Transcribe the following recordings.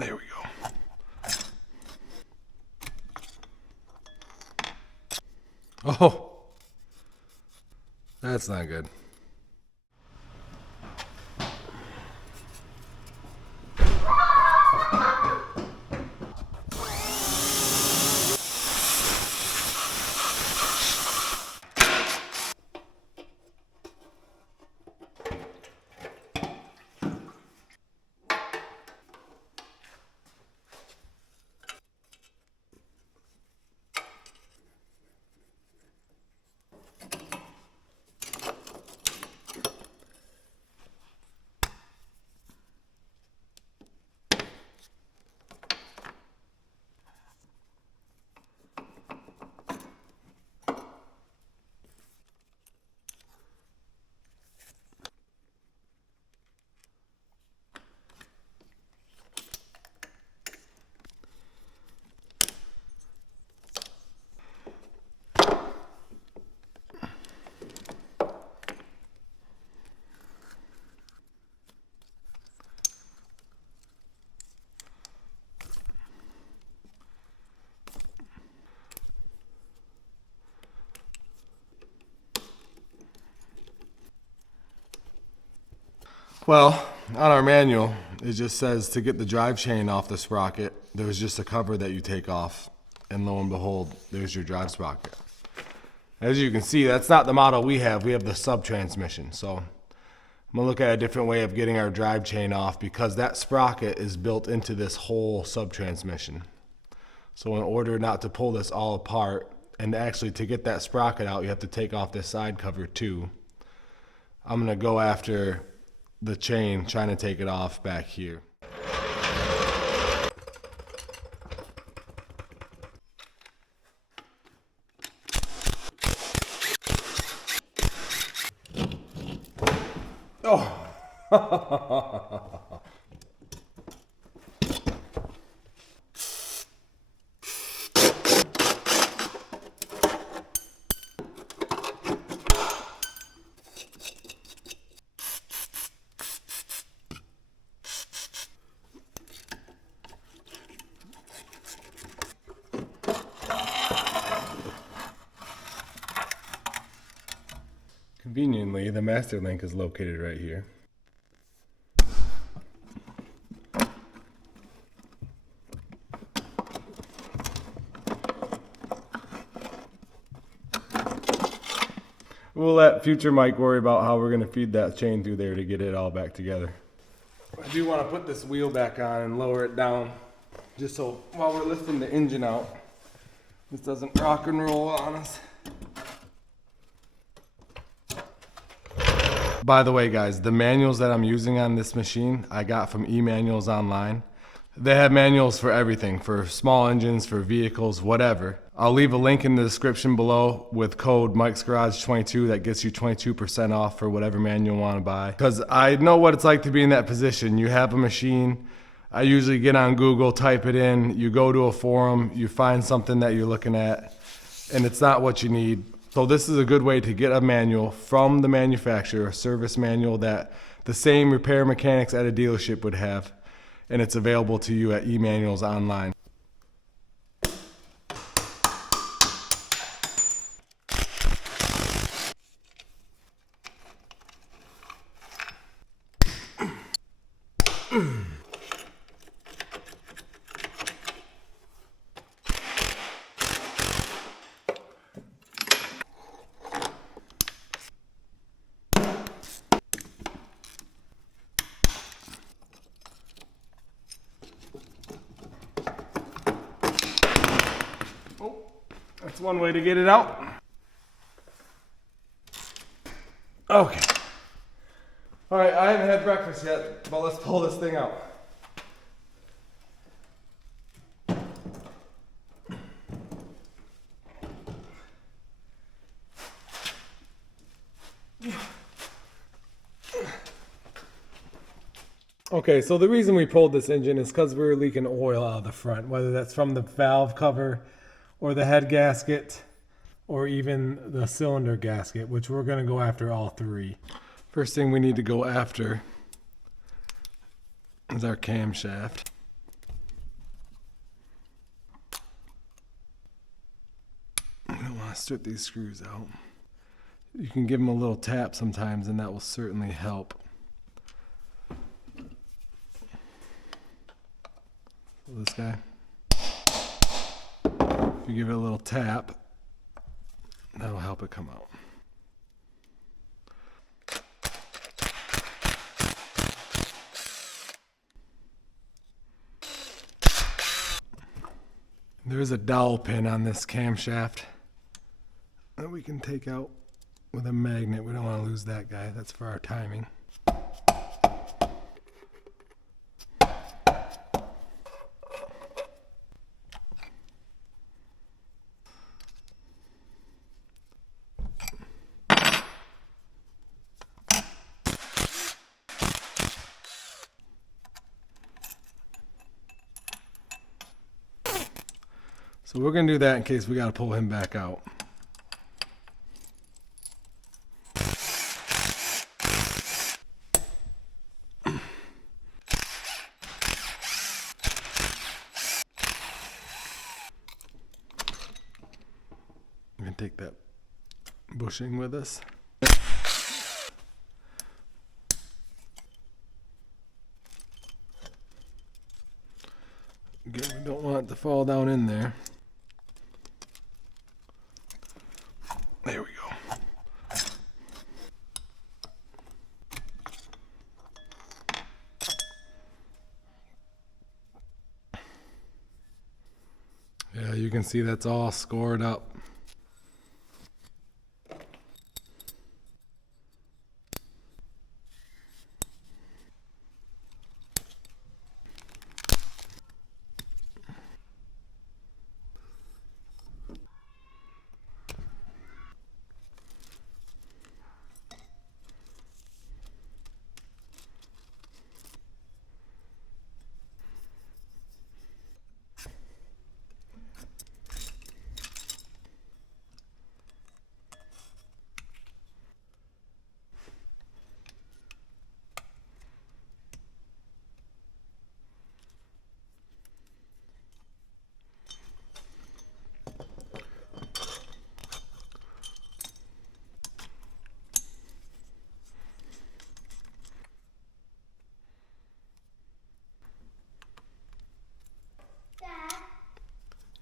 There we go. Oh, that's not good. Well, on our manual, it just says to get the drive chain off the sprocket, there's just a cover that you take off, and lo and behold, there's your drive sprocket. As you can see, that's not the model we have. We have the sub transmission. So I'm gonna look at a different way of getting our drive chain off, because that sprocket is built into this whole sub transmission. So in order not to pull this all apart, and actually to get that sprocket out, you have to take off this side cover too. I'm gonna go after the chain, trying to take it off back here. Oh. Conveniently, the master link is located right here. We'll let future Mike worry about how we're going to feed that chain through there to get it all back together. I do want to put this wheel back on and lower it down, just so while we're lifting the engine out, this doesn't rock and roll on us. By the way, guys, the manuals that I'm using on this machine, I got from eManuals Online. They have manuals for everything, for small engines, for vehicles, whatever. I'll leave a link in the description below with code Mike's Garage 22 that gets you 22% off for whatever manual you want to buy. Because I know what it's like to be in that position. You have a machine, I usually get on Google, type it in, you go to a forum, you find something that you're looking at, and it's not what you need. So this is a good way to get a manual from the manufacturer, a service manual that the same repair mechanics at a dealership would have, and it's available to you at eManuals Online. That's one way to get it out. Okay. All right, I haven't had breakfast yet, but let's pull this thing out. Okay, so the reason we pulled this engine is because we were leaking oil out of the front, whether that's from the valve cover or the head gasket or even the cylinder gasket, which we're going to go after all three. First thing we need to go after is our camshaft. insert these screws out. You can give them a little tap sometimes, and that will certainly help. So this guy, if you give it a little tap, that'll help it come out. There's a dowel pin on this camshaft that we can take out with a magnet. We don't want to lose that guy. That's for our timing. So we're going to do that in case we got to pull him back out. We can take that bushing with us. Again, we don't want it to fall down in there. There we go. Yeah, you can see that's all scored up.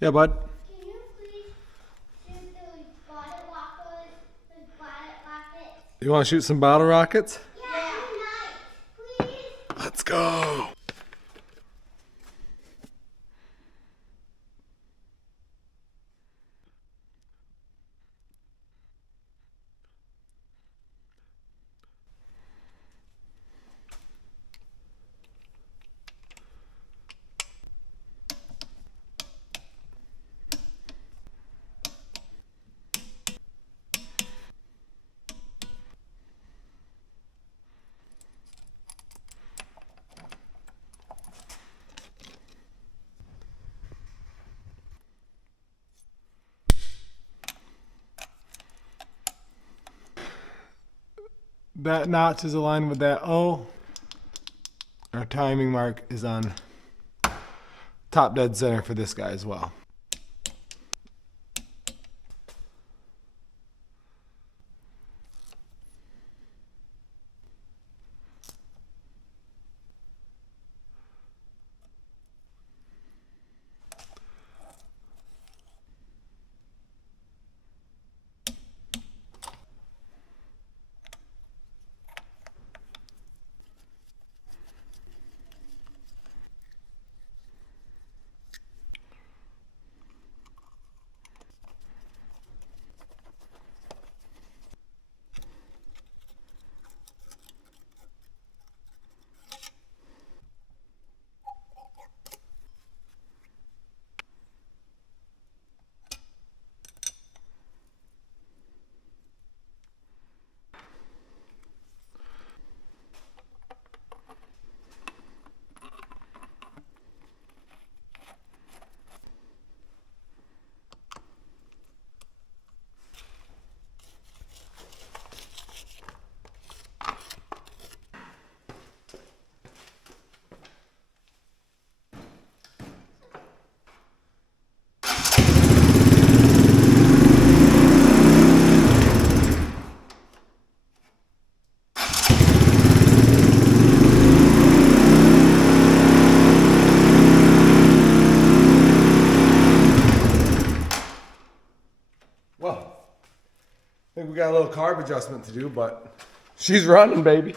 Yeah, bud. Can you please shoot those bottle rockets? You want to shoot some bottle rockets? Yeah, nice. Please. Let's go. That notch is aligned with that O. Our timing mark is on top dead center for this guy as well. think we got a little carb adjustment to do, but she's running, baby.